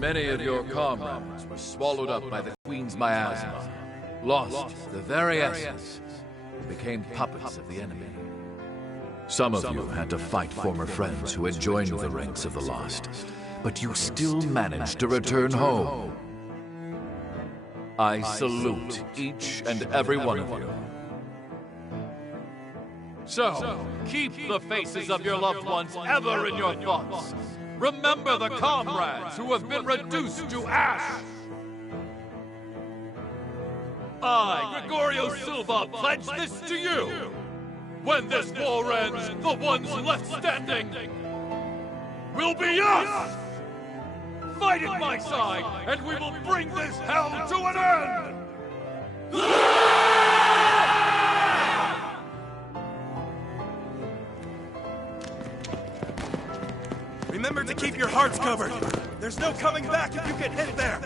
Many of your comrades were swallowed up by the Queen's miasma, lost the very essence, and became puppets of the enemy. Some of you had to fight former friends who had joined the ranks of the Lost, but you still managed to return home. I salute each and every one of you. So, keep the faces of your loved ones ever in your thoughts. Remember the comrades who have been reduced to ash. I, Gregorio Silva, pledge this to you. When this war ends, the ones left standing will be us! Fight at my side, and we will bring this hell to an end! Remember to keep your hearts covered. There's no coming back if you get hit there.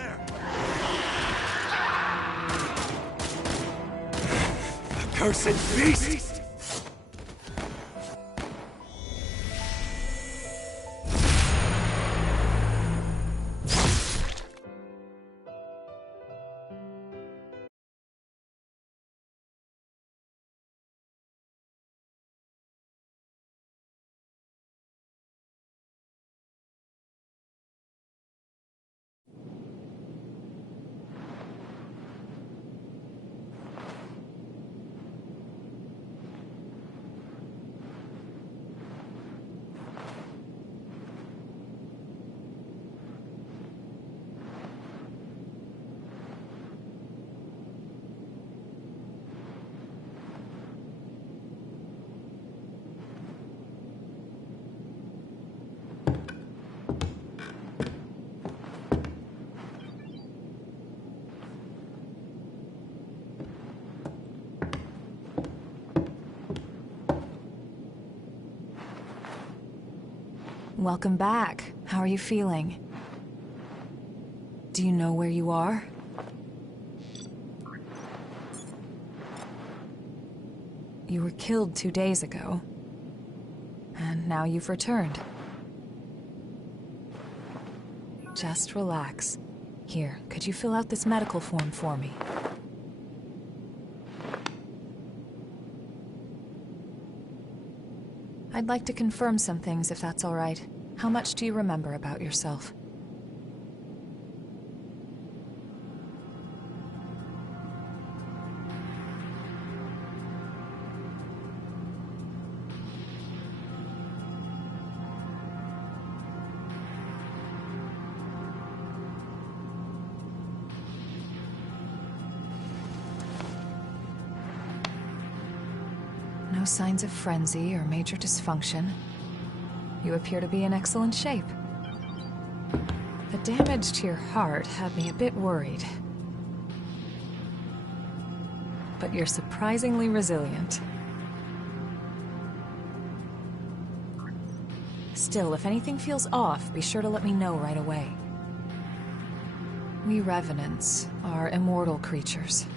Accursed beast! Welcome back. How are you feeling? Do you know where you are? You were killed 2 days ago. And now you've returned. Just relax. Here, could you fill out this medical form for me? I'd like to confirm some things, if that's all right. How much do you remember about yourself? No signs of frenzy or major dysfunction. You appear to be in excellent shape. The damage to your heart had me a bit worried. But you're surprisingly resilient. Still, if anything feels off, be sure to let me know right away. We Revenants are immortal creatures.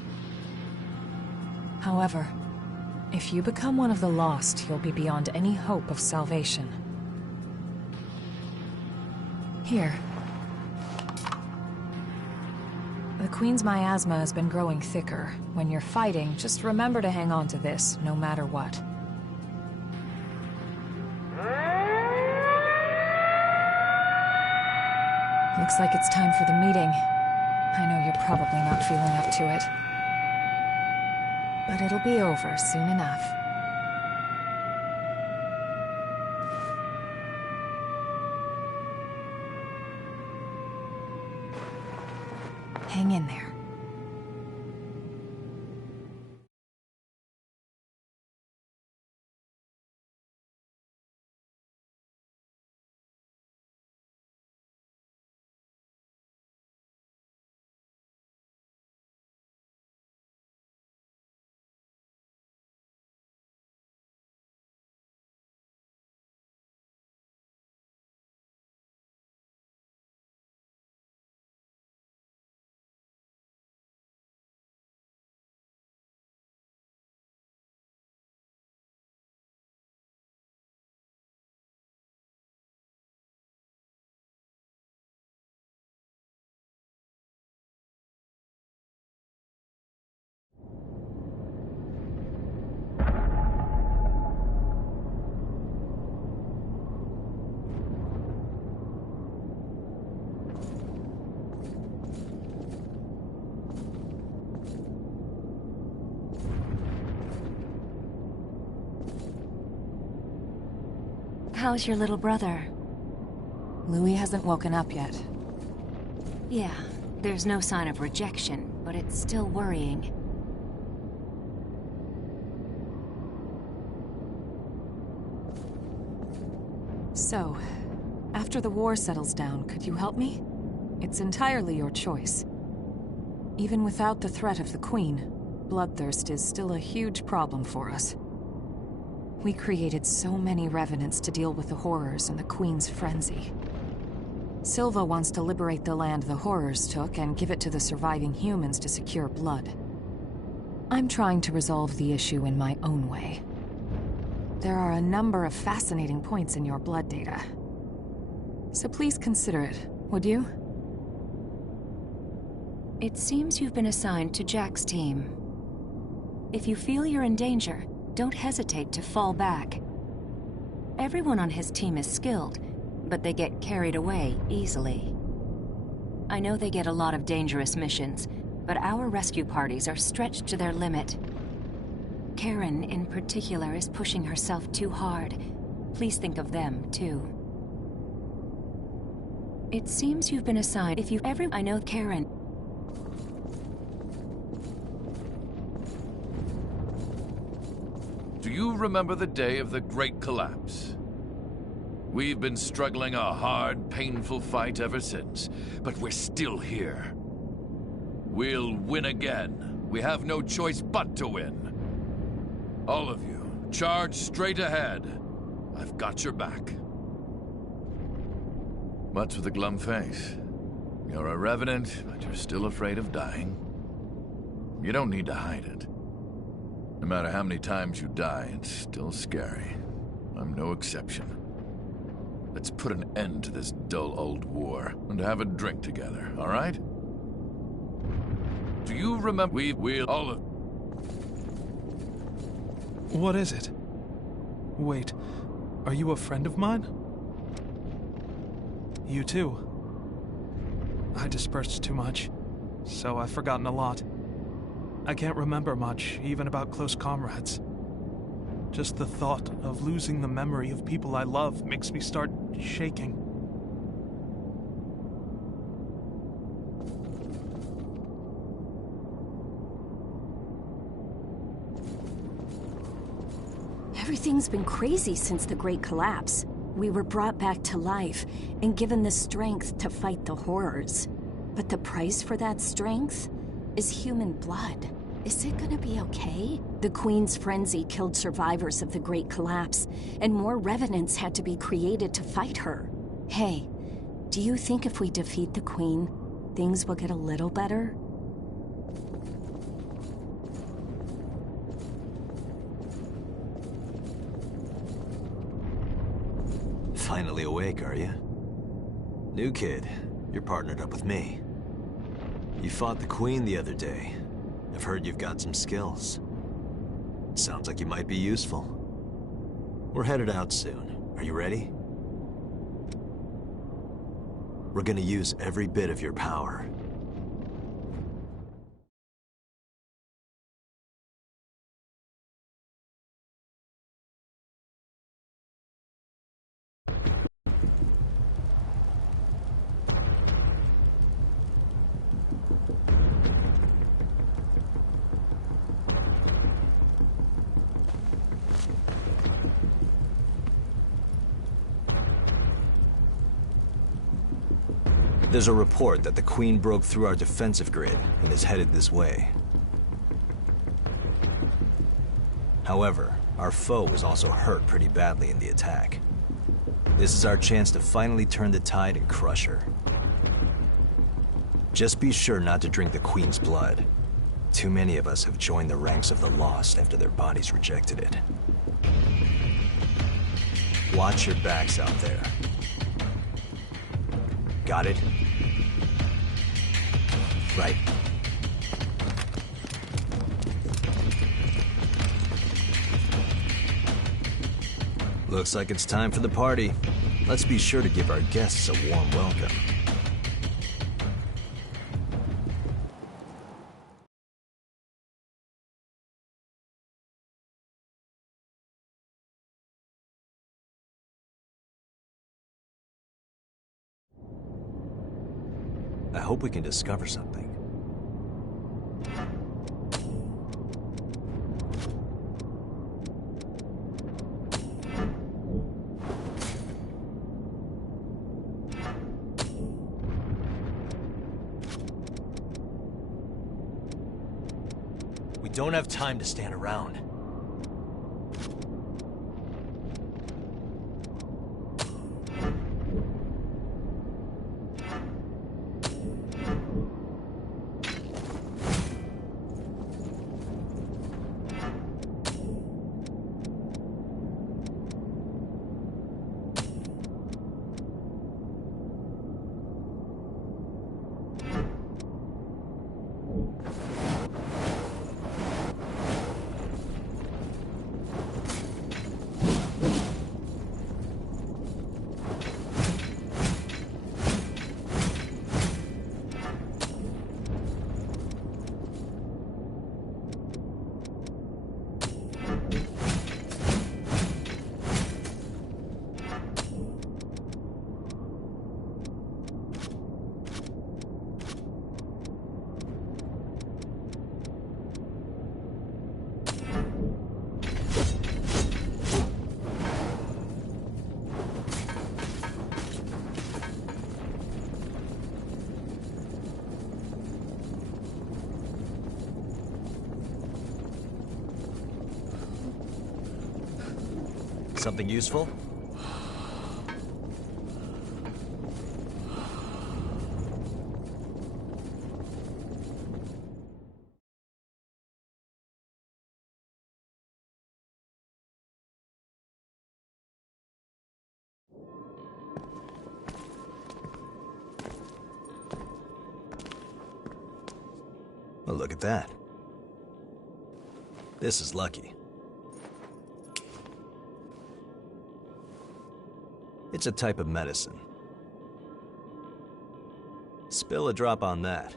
However, if you become one of the Lost, you'll be beyond any hope of salvation. Here. The Queen's miasma has been growing thicker. When you're fighting, just remember to hang on to this, no matter what. Looks like it's time for the meeting. I know you're probably not feeling up to it. But it'll be over soon enough. Hang in there. How's your little brother? Louis hasn't woken up yet. Yeah, there's no sign of rejection, but it's still worrying. So, after the war settles down, could you help me? It's entirely your choice. Even without the threat of the Queen, bloodthirst is still a huge problem for us. We created so many revenants to deal with the horrors and the Queen's frenzy. Silva wants to liberate the land the horrors took and give it to the surviving humans to secure blood. I'm trying to resolve the issue in my own way. There are a number of fascinating points in your blood data. So please consider it, would you? It seems you've been assigned to Jack's team. If you feel you're in danger, don't hesitate to fall back. Everyone on his team is skilled, but they get carried away easily. I know they get a lot of dangerous missions, but our rescue parties are stretched to their limit. Karen, in particular, is pushing herself too hard. Please think of them, too. It seems you've been assigned. If you ever... I know Karen... Do you remember the day of the Great Collapse? We've been struggling a hard, painful fight ever since, but we're still here. We'll win again. We have no choice but to win. All of you, charge straight ahead. I've got your back. What's with the glum face? You're a revenant, but you're still afraid of dying. You don't need to hide it. No matter how many times you die, it's still scary. I'm no exception. Let's put an end to this dull old war and have a drink together, all right? Do you remember we'll all of... What is it? Wait, are you a friend of mine? You too. I dispersed too much, so I've forgotten a lot. I can't remember much, even about close comrades. Just the thought of losing the memory of people I love makes me start shaking. Everything's been crazy since the Great Collapse. We were brought back to life and given the strength to fight the horrors. But the price for that strength is human blood. Is it gonna be okay? The Queen's frenzy killed survivors of the Great Collapse, and more revenants had to be created to fight her. Hey, do you think if we defeat the Queen, things will get a little better? Finally awake, are you? New kid, you're partnered up with me. You fought the Queen the other day. I've heard you've got some skills. Sounds like you might be useful. We're headed out soon. Are you ready? We're gonna use every bit of your power. There's a report that the Queen broke through our defensive grid and is headed this way. However, our foe was also hurt pretty badly in the attack. This is our chance to finally turn the tide and crush her. Just be sure not to drink the Queen's blood. Too many of us have joined the ranks of the lost after their bodies rejected it. Watch your backs out there. Got it? Right. Looks like it's time for the party. Let's be sure to give our guests a warm welcome. I hope we can discover something. We don't have time to stand around. Something useful? Well, look at that. This is lucky. It's a type of medicine. Spill a drop on that.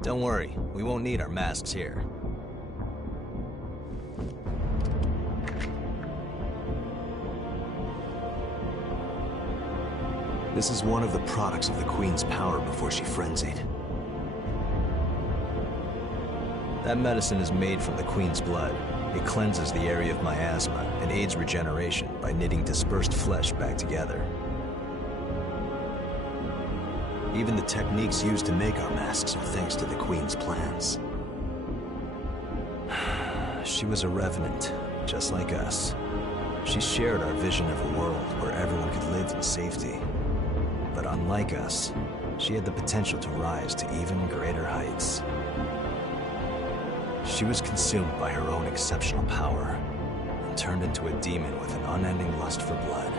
Don't worry, we won't need our masks here. This is one of the products of the Queen's power before she frenzied. That medicine is made from the Queen's blood. It cleanses the area of miasma and aids regeneration by knitting dispersed flesh back together. Even the techniques used to make our masks are thanks to the Queen's plans. She was a revenant, just like us. She shared our vision of a world where everyone could live in safety. But unlike us, she had the potential to rise to even greater heights. She was consumed by her own exceptional power and turned into a demon with an unending lust for blood.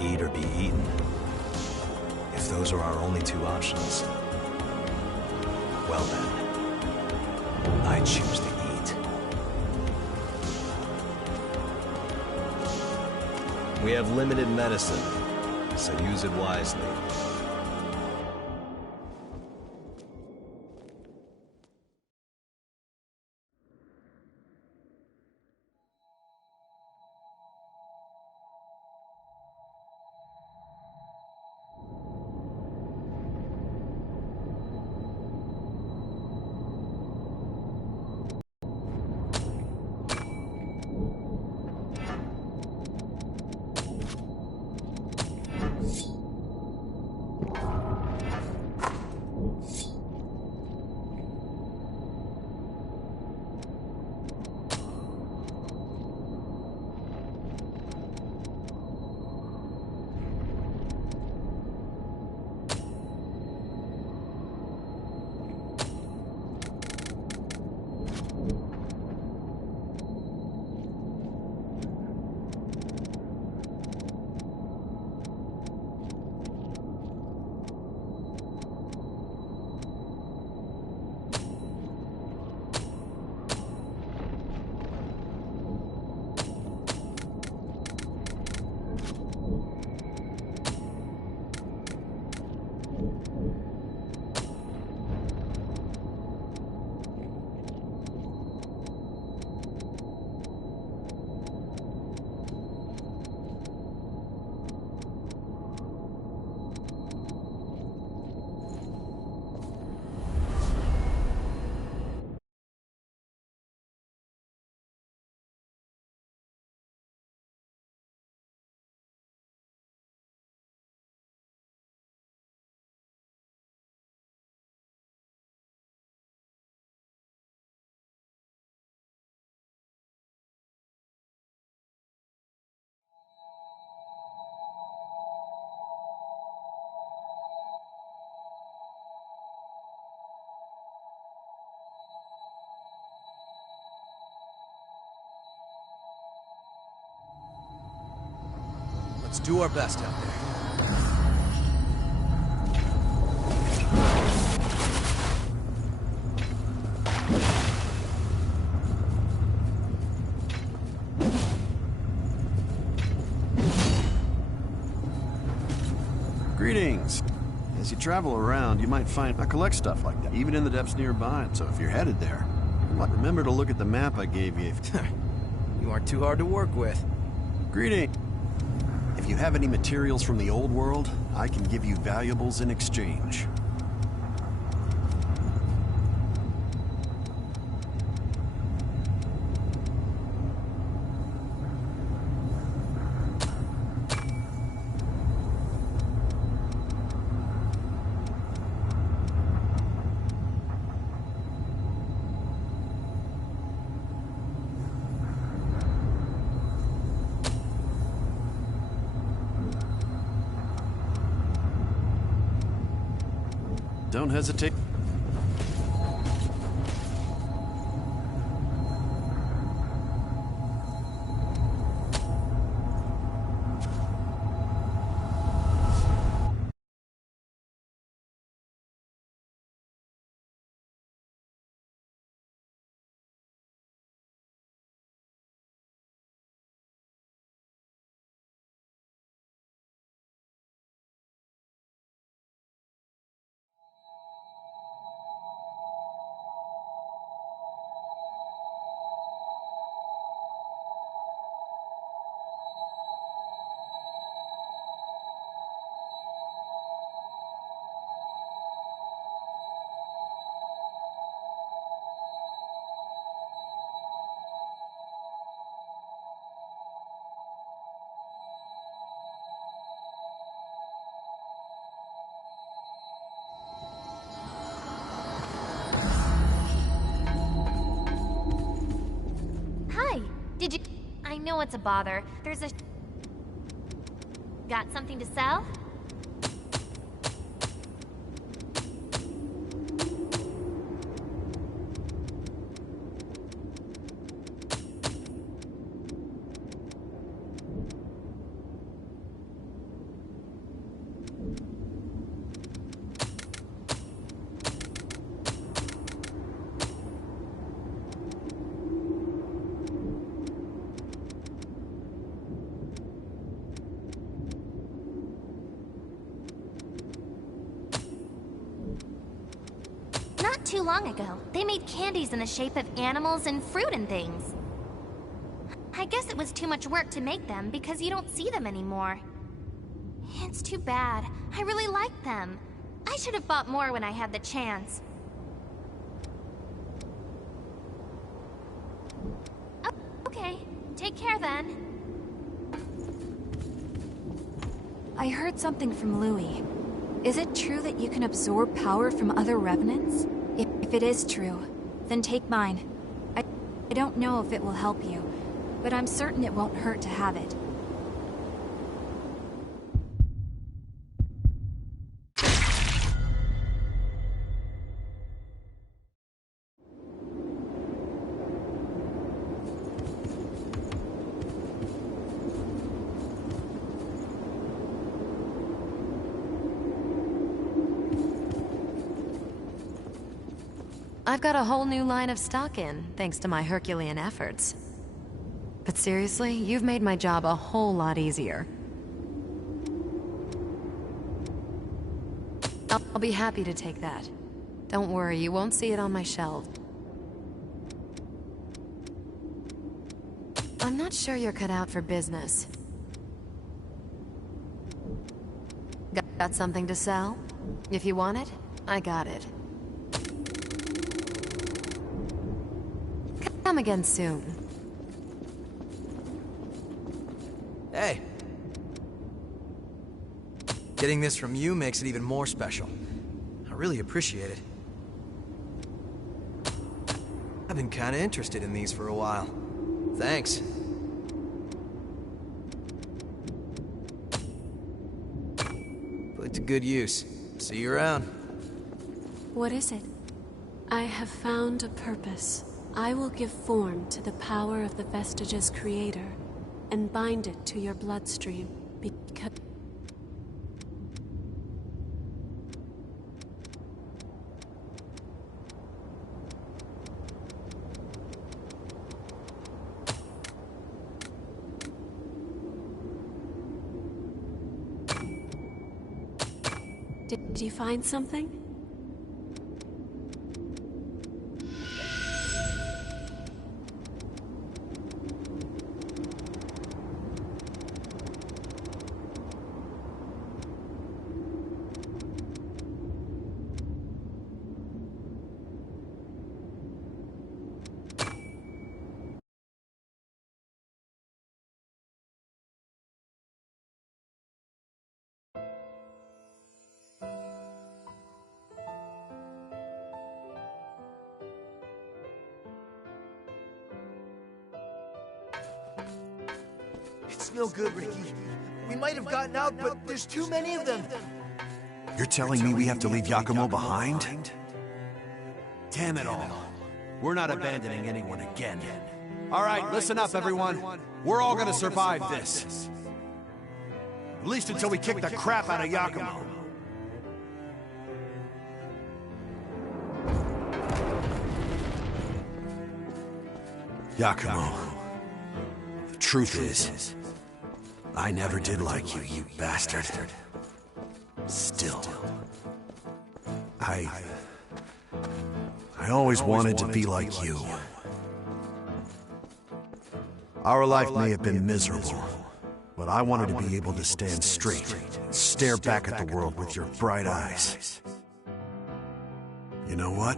Eat or be eaten. If those are our only two options, well then, I choose to eat. We have limited medicine, so use it wisely. Let's do our best out there. Greetings. As you travel around, you might find I collect stuff like that, even in the depths nearby. So if you're headed there, remember to look at the map I gave you. You aren't too hard to work with. Greetings. If you have any materials from the old world, I can give you valuables in exchange. Don't hesitate. Did you... I know it's a bother. There's a... Got something to sell? Not too long ago, they made candies in the shape of animals and fruit and things. I guess it was too much work to make them because you don't see them anymore. It's too bad. I really liked them. I should have bought more when I had the chance. Oh, okay. Take care then. I heard something from Louis. Is it true that you can absorb power from other revenants? If it is true, then take mine. I don't know if it will help you, but I'm certain it won't hurt to have it. I've got a whole new line of stock in, thanks to my Herculean efforts. But seriously, you've made my job a whole lot easier. I'll be happy to take that. Don't worry, you won't see it on my shelf. I'm not sure you're cut out for business. Got something to sell? If you want it, I got it. Come again soon. Hey. Getting this from you makes it even more special. I really appreciate it. I've been kinda interested in these for a while. Thanks. Put it to good use. See you around. What is it? I have found a purpose. I will give form to the power of the Vestige's creator, and bind it to your bloodstream. Because... Did you find something? It's no good, Ricky. We might have gotten out, but there's too many of them. You're telling me we have to leave Yakumo behind? Damn it all. We're not abandoning anyone again. All right, listen up, everyone. We're all gonna survive this. At least until we kick the crap out of Yakumo. Yakumo. The truth is, I never did like you, you bastard. Still, I always wanted to be like you. Our life may have been miserable, but I wanted to be able to stand straight and stare back at the world with your bright eyes. You know what?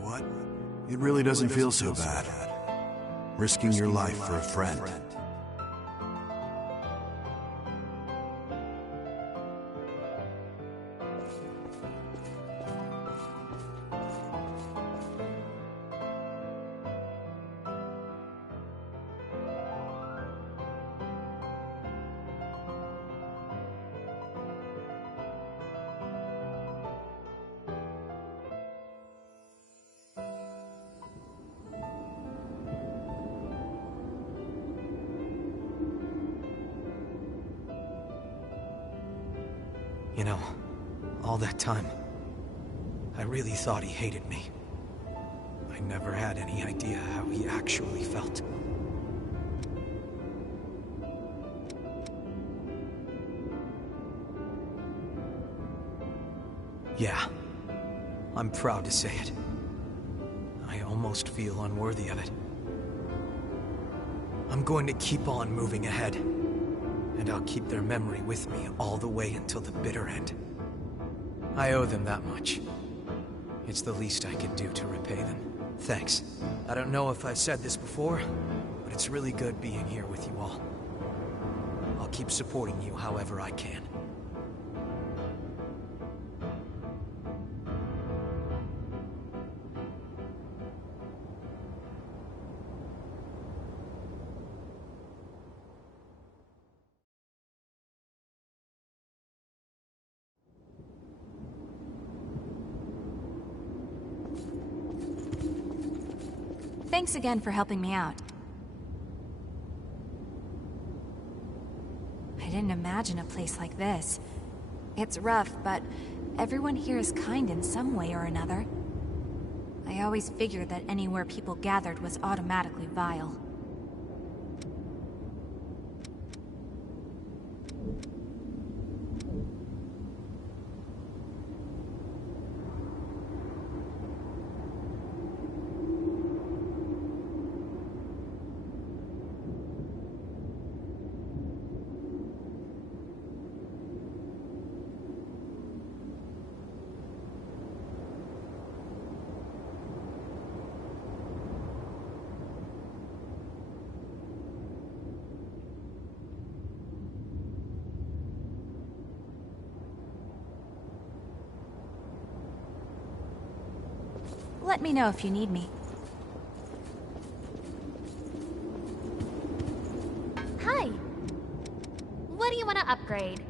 It really doesn't feel so bad. Risking your life for a friend. You know, all that time, I really thought he hated me. I never had any idea how he actually felt. Yeah, I'm proud to say it. I almost feel unworthy of it. I'm going to keep on moving ahead. And I'll keep their memory with me all the way until the bitter end. I owe them that much. It's the least I can do to repay them. Thanks. I don't know if I've said this before, but it's really good being here with you all. I'll keep supporting you however I can. Thanks again for helping me out. I didn't imagine a place like this. It's rough, but everyone here is kind in some way or another. I always figured that anywhere people gathered was automatically vile. Let me know if you need me. Hi. What do you want to upgrade?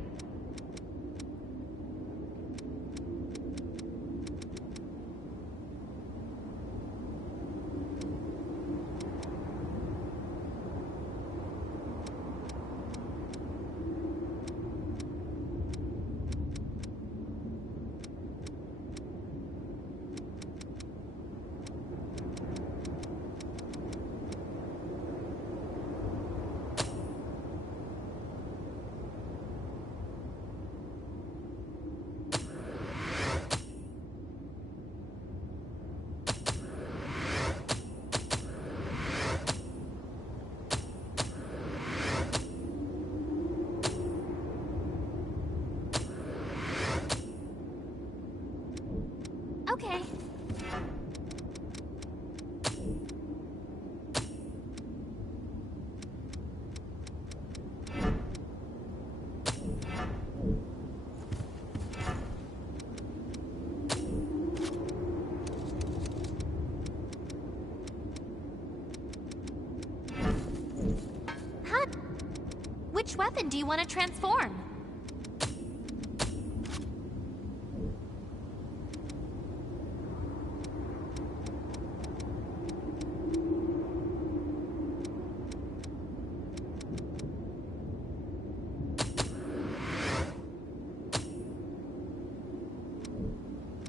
Which weapon do you want to transform?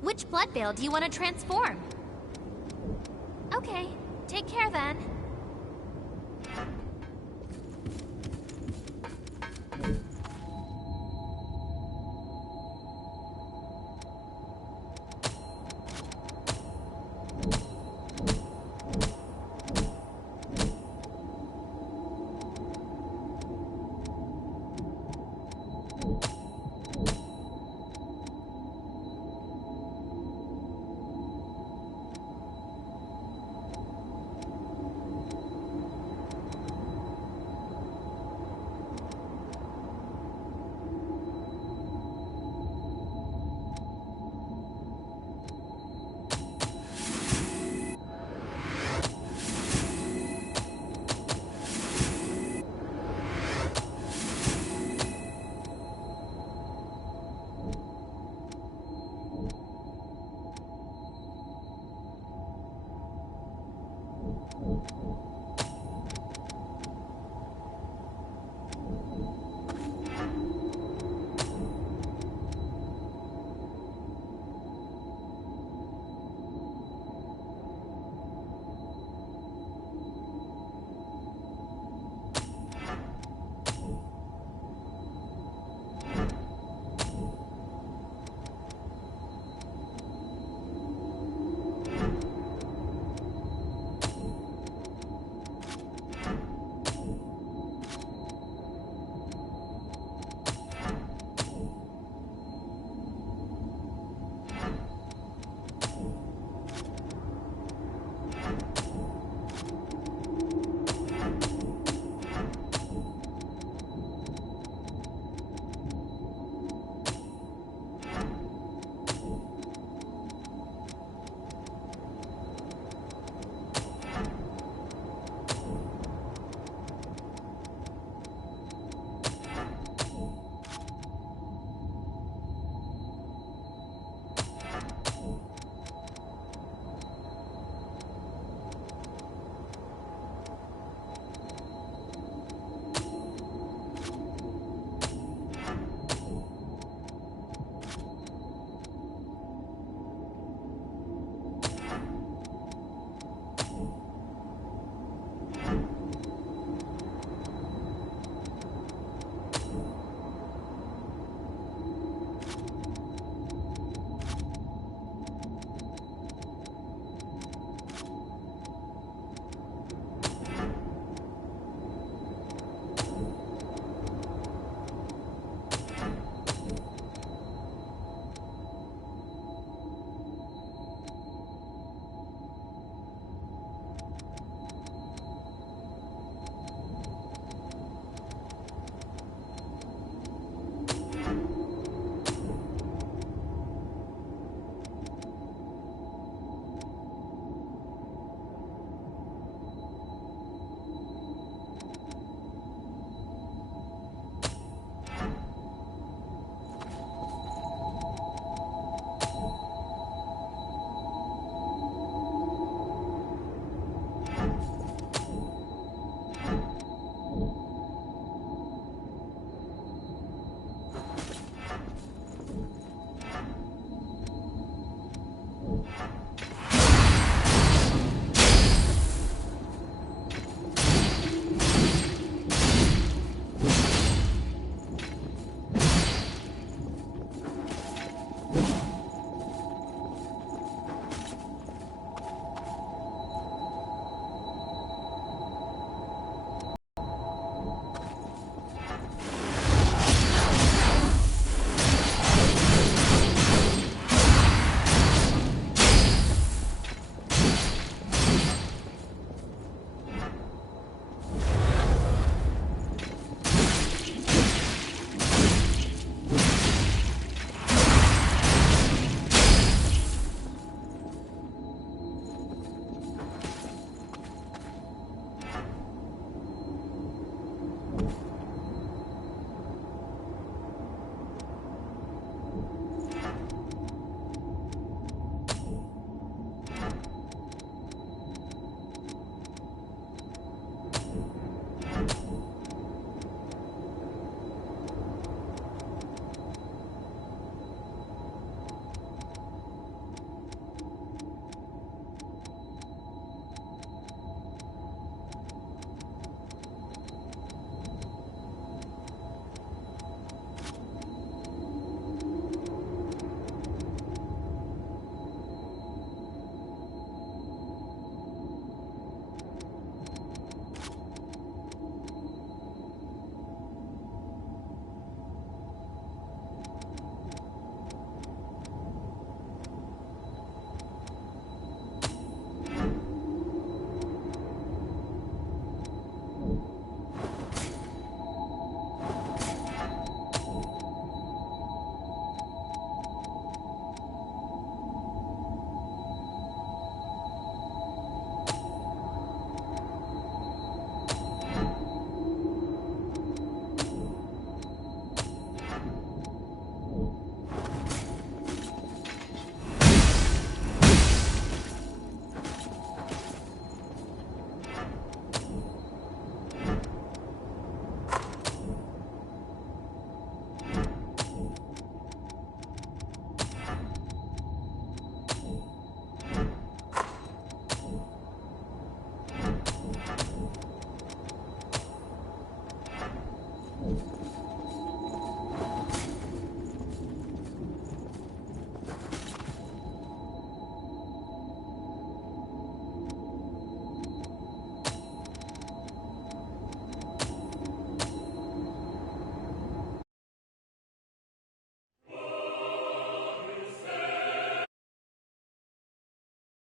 Which blood veil do you want to transform? Okay, take care then.